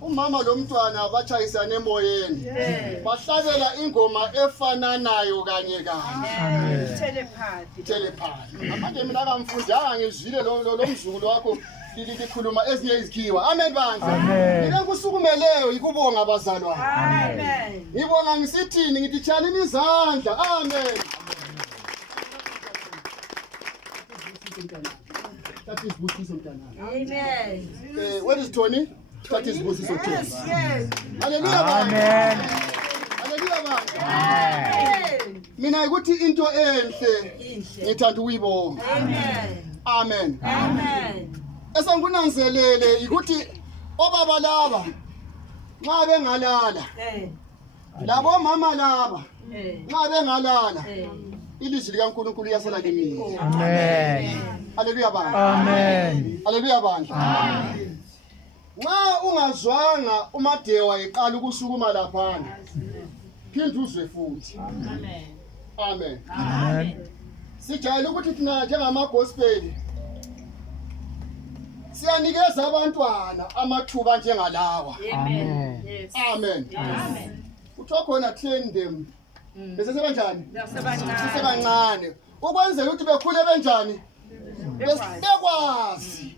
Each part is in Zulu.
umama lo mntwana batshayisana emoyeni bahlabela ingoma efananayo kanye kanye telepathy manje mina kamfundanga ngizwile lo mzukulu wakho likhuluma ezinye izikhiwa amen bandla mina kusukumeleyo ikubonga abazalwane amen ngibonga ngisithini ngithi tshanini izandla amen that is Busiso mntana amen where is Tony that is Busiso Tony yes hallelujah amen hallelujah amen mina ukuthi into enhle ngithanda ukuyibonga amen amen esangunanzelele ukuthi obaba laba nxa bengalala labo mama laba nxa bengalala ilizwi likaNkulunkulu yasala kimi amen haleluya baba amen haleluya baba amen nxa ungazwanga umadewa eqala ukusukuma lapha phinde uzwe futhi amen amen amen sijayele ukuthi thina njengama gospel siyanikeza abantwana amathuba njengalawa amen yes amen amen uthiwa khona train them bese sebanjani sebancane ukwenzela ukuthi bekhule benjani bekwazi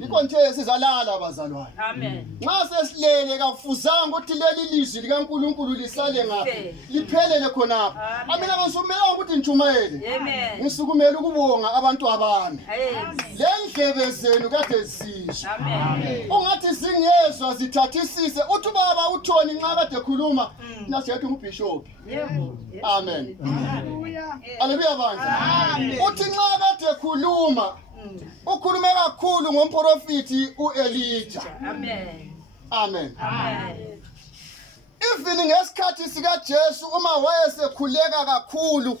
yikho nje sizalala abazalwane amen nxa sesilele kafuzanga ukuthi leli lizwi likaNkulunkulu lisale ngapha liphelele khonapha amina ngisumela ukuthi ntshumayele amen ngisukumela ukubonga abantu abami lendlebe zenu kade zisho amen ungathi singezwa zithathisise uthi baba uThoni nxa kade khuluma nasiyathi uBishop yebo amen haleluya haleluya bandla amen uthi nxa kade khuluma ukhulume kakhulu ngomprofiti uElijah amen amen amen even ngesikhathi sika Jesu uma wayesekhuleka kakhulu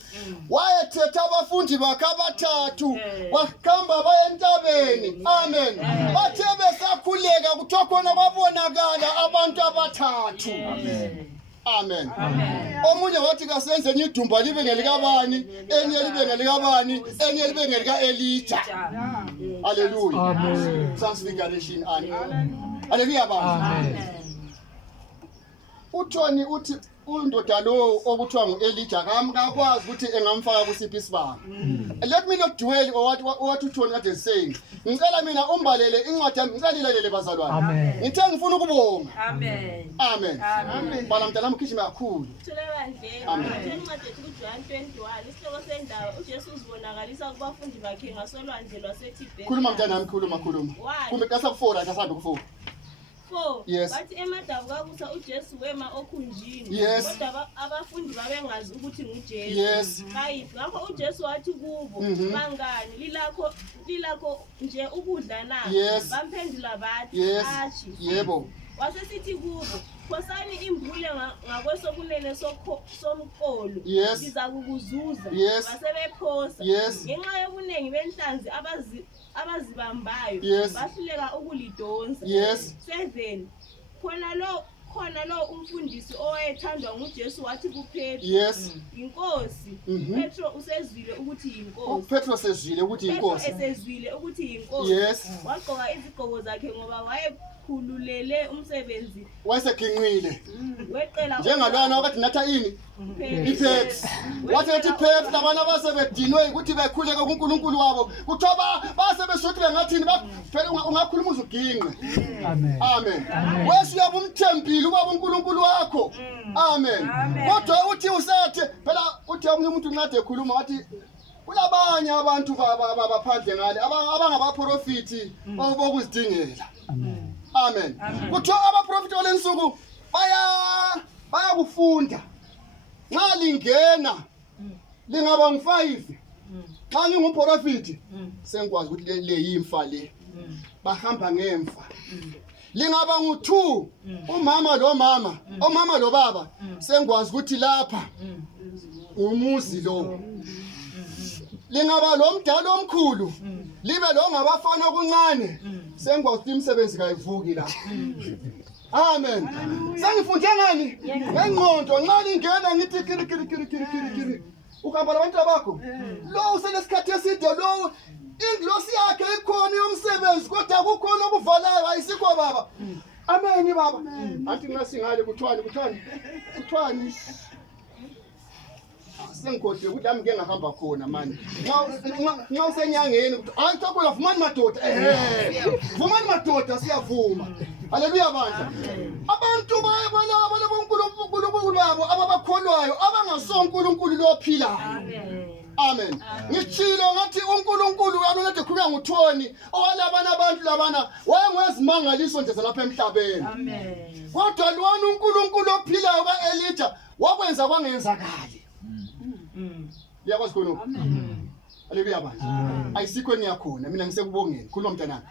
wayethetha abafundi bakhe abathathu bahamba baye entabeni amen bathe besakhuleka kuthiwa khona kwabonakala abantu abathathu amen amen amen omunye wathi kasenze idumba libe ngelikabani enye libe ngelikabani enye libe ngelikaElijah haleluya amen transfiguration amen haleluya baba amen uThoni uthi undoda lo okuthiwa nguElijah kamkakwazi ukuthi engamfaka kusiphi isibanga let me not dwell on what uThoni kade saying ngicela mina umbalele incwadi yami ngicalilele bazalwane ngithe ngifuna ukubonga amen amen amen bala mntana mkhishima kakhulu tholakandle incwadi ethi kuJohn 21 isihloko sendaba uJesu uzibonakalisa kubafundi bakhe ngasolwandle lwaseTiberias khuluma mntanami khuluma kumbe kasa ku4 akasambe ku4 yes bathi emadabu kakusa uJesu wema okhunjini kodwa abafundi babengazi ukuthi nguJesu yes hayi ngakho uJesu wathi kubo bangani lilakho nje ukudla na bamphendula bathi ashi yebo wasesithi kubo phosani imbule ngakwesokunene somkolo siza kukuzuza basebephosa ngenxa yobunengi benhlanzi abazibambayo bahluleka ukulidonsa 7 khona lo umfundisi owayethandwa nguJesu wathi kuPetro inkosi Petro usezwile ukuthi yinkosi Petro sezwile ukuthi yinkosi esezwile ukuthi yinkosi wagqoka izigqoko zakhe ngoba wayekhululele umsebenzi wayeseginqile weqela njengalwana okathi natha ini iPeps wathi iPeps labana basebedinwe ukuthi bekhuleke kuNkulunkulu wabo kuthiwa basebesuthi bengathini phela ungakhuluma uzuginqe amen amen wesi uyabumthembile ubaba uNkulunkulu wakho amen kodwa uthi usethe phela uthi omunye umuntu nqade ekhuluma wathi kulabanye abantu baphandle ngale abangabaprofiti bokuzidingela amen kuthiwa abaprofiti olensuku bayakufunda nxa lingena lingaba ngu5 nxa ngingumprofiti sengikwazi ukuthi le yimfa le bahamba ngemfa lingaba ngu2 umama lo baba sengikwazi ukuthi lapha umuzi lo lingaba lo mdala omkhulu libe lo ngabafana okuncane sengikwazi ukuthi imisebenzi kayivuki la amen sengifunde ngani ngengqondo nxa lingena ngithi kiri ukamba labantu bakho lo uselesikhathi eside lo inglosi yakhe ikhona yomsebenzi kodwa kukhona okuvalayo ayisikho baba Amen baba. Athi nxa singale kuthwani. Sengikhohle ukuthi ami ngeke ngahamba khona manje. Nxa usenyangeni ukuthi hayi thoko uyavumani madoda. Vumani madoda siyavuma. Haleluya bandla. Abantu bayabona boNkulunkulu babo ababakholwayo abangasonkulunkulu lophilayo. Amen. Ngitshilo ngathi uNkulunkulu uyalonade khuluya nguThoni owalabana abantu labana wayengezimangaliso nje lapha emhlabeni. Amen. Kodwa lona uNkulunkulu ophilayo kaElijah wakwenza kwangenzakali. Yakwazi khona. Amen. Haleluya bandla. Ayisikho niyakhona mina ngisekubongeni khuluma mntanami.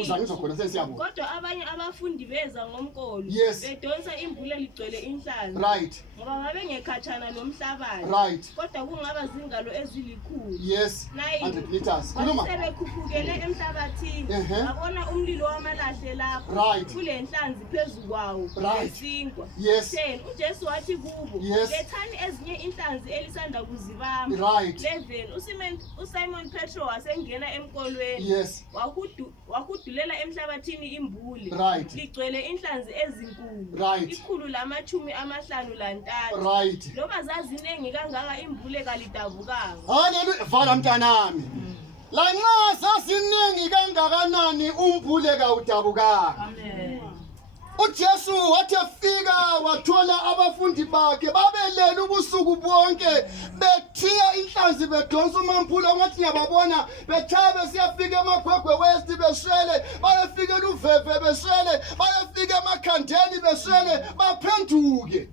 Uza ngizokhona sesiyabona. Kodwa abanye abafundi beza ngomkolo bedonsa imbule ligcwele inhlanzi. Right. Ngoba ngabe ngekhatshana nomhlabathi. Right. Kodwa kungaba zingalo ezilikhulu. Yes. 100 liters. Khuluma. Sebekhuphukele emhlabathini. Babona umlilo wamalahle lapho. Right. Kule nhlanzi phezulu kwawo. Sinkwa. Yes. uJesu wathi kubo, lethani ezinye inhlanzi elisanda kuzibamba. Right. 11 uSimon Petro wasengena emkolweni. Yes. Wahudulela emhlabathini imbule. Right. Ligcwele inhlanzi ezinkulu. Right. Ikhulu lama-53. Right. Noma zazinengi kangaka imbule kalidabukanga. Haleluya. Vala mntanami. La nxa zazinengi kangakanani umbule kawudabukanga. Amen. uJesu wathi efika wathola abafundi bakhe babelele ubusuku bonke bethiya inhlanzi bedonsa umampula ngathi ngiyababona bethabe siyafika emakhwegwe west beswele bayefika uVeve beswele bayefika emakhandeni beswele baphenduke.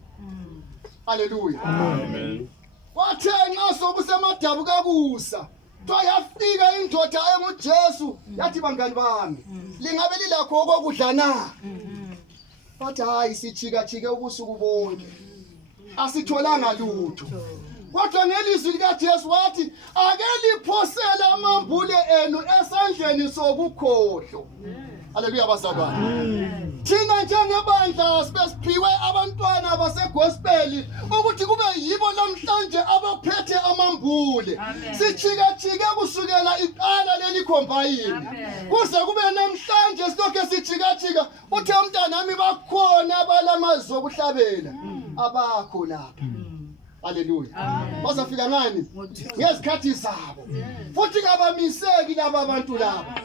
Haleluya. Amen. Wathe nxa sokusemadabu kakusa yafika indoda enguJesu yathi bangani bami lingabe lilakho okudla na? Bathi hayi sichike ubusuku bonke asitholanga lutho. Kodwa ngelizwi likaJesu wathi ake liphosele amambule enu esandleni sokukhohlo. Haleluya bazalwane. Thina njengebandla sibesiphiwe abantwana basegospel ukuthi kube yibo namhlanje abaphethe amambule. Sichike kusukela iqala leli combine. Kuze kube namhlanje silokho sichika uthe umntanami bakhona abalamazwi okuhlabela abakho lapha. Haleluya. Bazafika ngani? Ngezikhathi zabo. Futhi kabamiseki laba abantu laba.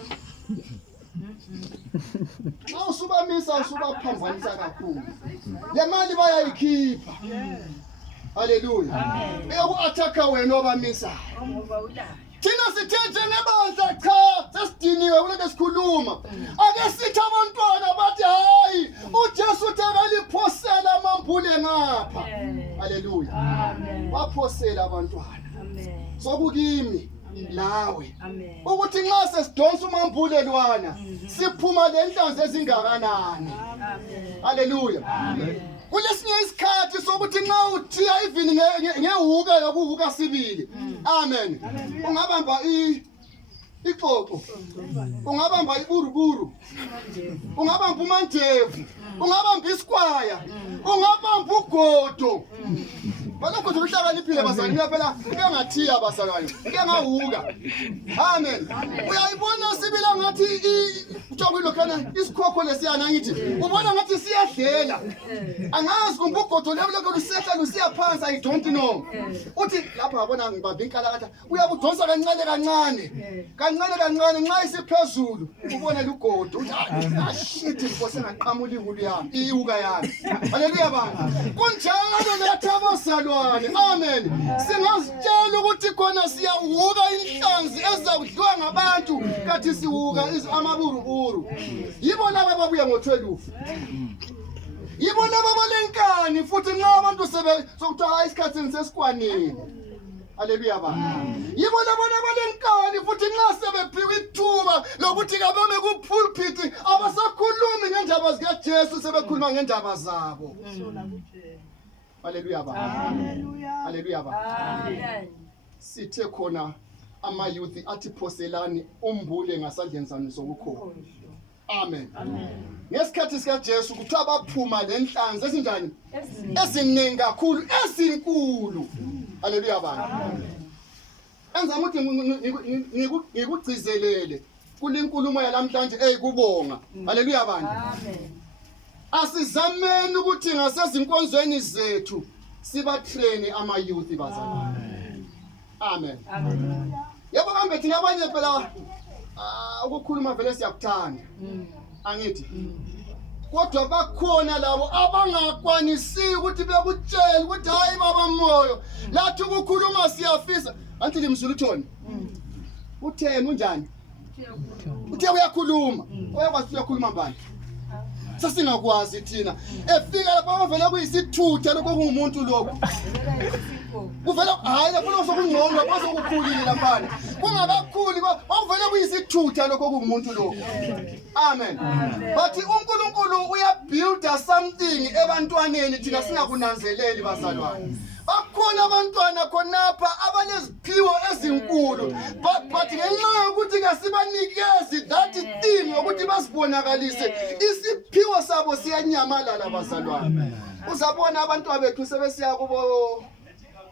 Xa usubamisa usubaphambanisa kakhulu. Le mali bayayikhipha. Haleluya. Eku-athaka wena obamisayo. Thina sithethe nebandla cha sesidiniwe kulento sikhuluma. Ake sithi abantwana bathi hayi uJesu uthakaliphosela amambule ngapha. Haleluya. Amen. Waphosela abantwana. Amen. Sokukimi lawe ukuthi nxa sesidonsa umambule lwana siphuma lenhlanzi ezingakanani. Haleluya. Kulesinye isikhathi sokuthi nxa uthiya even ngehuka yokuhuka sibili. Amen. Ungabamba ixoxo, ungabamba iburuburu, ungabamba umanjevu, ungabamba isikwaya, ungabamba ugodo. Balokho uhlakaniphile bazalwane phela ngiyangathiya bazalwane ngiyangahuka. Amen. Uyayibona sibila ngathi utshoko lokhana isikhokho lesiyana ngithi ubona ngathi siyadlela. Angazi kumbe ugodo lelo lusehla lusiya phansi I don't know. Uthi lapha ngabona ngibamba inkalakatha uyabudonsa kancane nxa isiphezulu ubona lugodo uthi shit ngikose ngaqhamula ihulu yami ihuka yami. Haleluya baba. Kunjalo lethabo salwa. Amen. Singazitshela ukuthi khona siyahuka inhlanzi ezakudliwa ngabantu kathi sihuka amaburuburu. Yibo laba ababuya ngo12. Yibo laba abalenkani futhi nxa abantu sokuthi hayi isikhathi sesikwanile. Haleluya baba. Yibo laba abalenkani futhi nxa sebephiwe ithuba lokuthi kabame ku pulpit abasakhulumi ngendaba zikaJesu sebekhuluma ngendaba zabo. Haleluya baba. Haleluya baba. Amen. Sithe khona ama youth athi phoselani umbule ngasandleni sami sokukhola. Amen. Ngesikhathi sika Jesu kuthiwa baphuma lenhlanzi ezinjani? Eziningi kakhulu, ezinkulu. Haleluya baba. Enza ukuthi ngikugcizelele kulinkulumo yalamhlanje eyikubonga. Haleluya baba. Amen. Asizameni ukuthi ngasezinkonzweni zethu sibatrain ama youth bazalwane. Amen. Yebo kambe thina abanye phela ukukhuluma vele siyakuthanda. Angithi. Kodwa bakhona labo abangakwanisi ukuthi bekutshela ukuthi hayi baba moyo lathi ukukhuluma siyafisa anti limzulu thoni. Utheni unjani? Uthe uyakhuluma. Uyakwazi ukukhuluma mbani? Sasingakwazi thina. Efika lapha bavela kuyisithutha lokho kungumuntu lokho. Kuvela hayi lapho sokungcono base kukhulile lapha. Kungakakhuli bavela kuyisithutha lokho kungumuntu lokho. Amen. But uNkulunkulu uyabuilda something ebantwaneni thina singakunanzeleli bazalwane. Bakhona abantwana khonapha abaneziphiwo ezinkulu but ngenxa yokuthi kasibanikezi that thing ukuthi basibonakalise isiphiwo sabo siyanyamalala bazalwane. Uzabona abantwana bethu sebesiya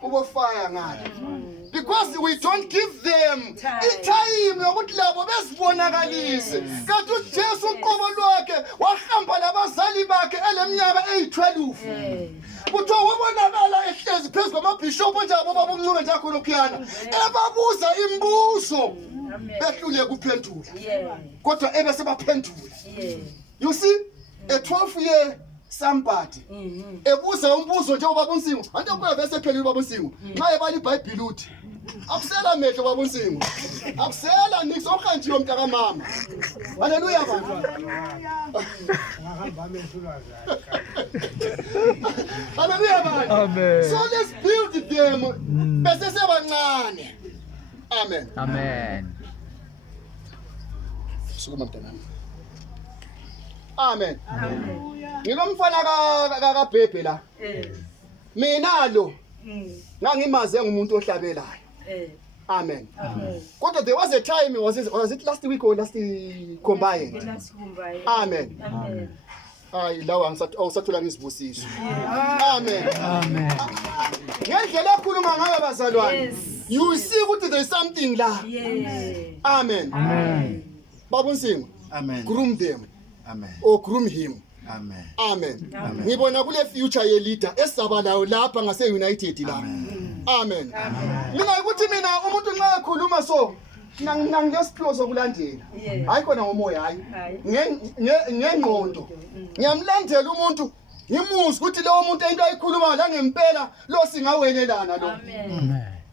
kubo fire ngale. Because we don't give them time yokuthi labo besibonakalise. Kanti uJesu uqobo lwakhe wahamba labazali bakhe eleminyaka eyi12. Kuthiwa wabonakala ehlezi phezu kwamabhishophu njalo baba umncube nje khona ukhiyana. Ebabuza imibuzo behlule kuphendula. Kodwa ebese baphendula. You see, a 12-year somebody ebuza umbuzo nje ubaba uNsingo anti kuya vese phelile ubaba uNsingo xa ebali iBhayibheli uthi akusela mehlo baba uNsingo akusela nix ohanjiwe mntaka mama. Haleluya bantu. Haleluya bantu. Amen. So let's build them bese sebancane. Amen. Amen. Sukuma mntana. Amen. Ngilomfana kaBhebhe la. Mina lo ngangimaze ngumuntu ohlabelayo. Amen. Kodwa there was a time was it last week or last combined? Amen. Hayi lawa awusathula ngisibusiso. Amen. Amen. Ngendlela ekhuluma ngayo bazalwane. You see ukuthi there is something la. Amen. Amen. Baba uNsingo. Amen. Groom them. Amen. Or groom him. Amen. Amen. Ngibona kule future ye leader esabalayo lapha ngase United la. Amen. Mina ukuthi mina umuntu nxa ekhuluma so ngiyasiphiwo sokulandela. Hayi khona ngomoya hayi. Ngengqondo. Ngiyamlandela umuntu ngimuzwe ukuthi leyo muntu into ayikhuluma la ngempela lo singawelelana lo.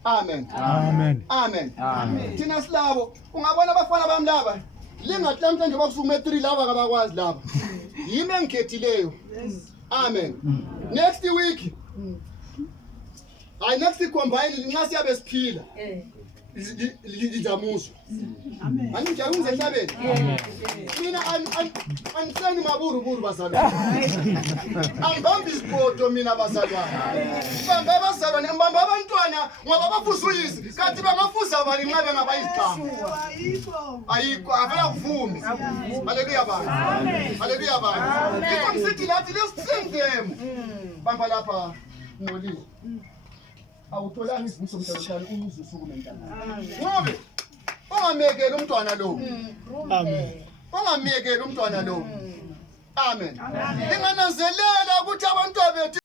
Amen. Amen. Amen. Amen. Thina silabo ungabona abafana bami laba lingathi namhlanje bakusume 3 laba kabakwazi laba. Yimi engikhethileyo. Amen. Next week. Next week combine nxa siyabe siphila. Lidamuzwa. Amen. Anijaya unze emhlabeni. Mina aniseni maburu bazalwane. Angibambi isibodo mina bazalwane. Bamba abazalwane, mbamba abantwana ngoba bafuza uyisi. Kanti bangafuza bani nxa bengaba iziqhamu. Ayikho avela kuvumi. Haleluya baba. Haleluya baba. Ngisithi lathi let's sing them. Bamba lapha ngolile. Awutholanga isibuso mntana umuzi usukume mntana. Ngobe ungamekela umntwana lo. Amen. Ungamekela umntwana lo. Amen. Ingananzelela ukuthi abantwana bethu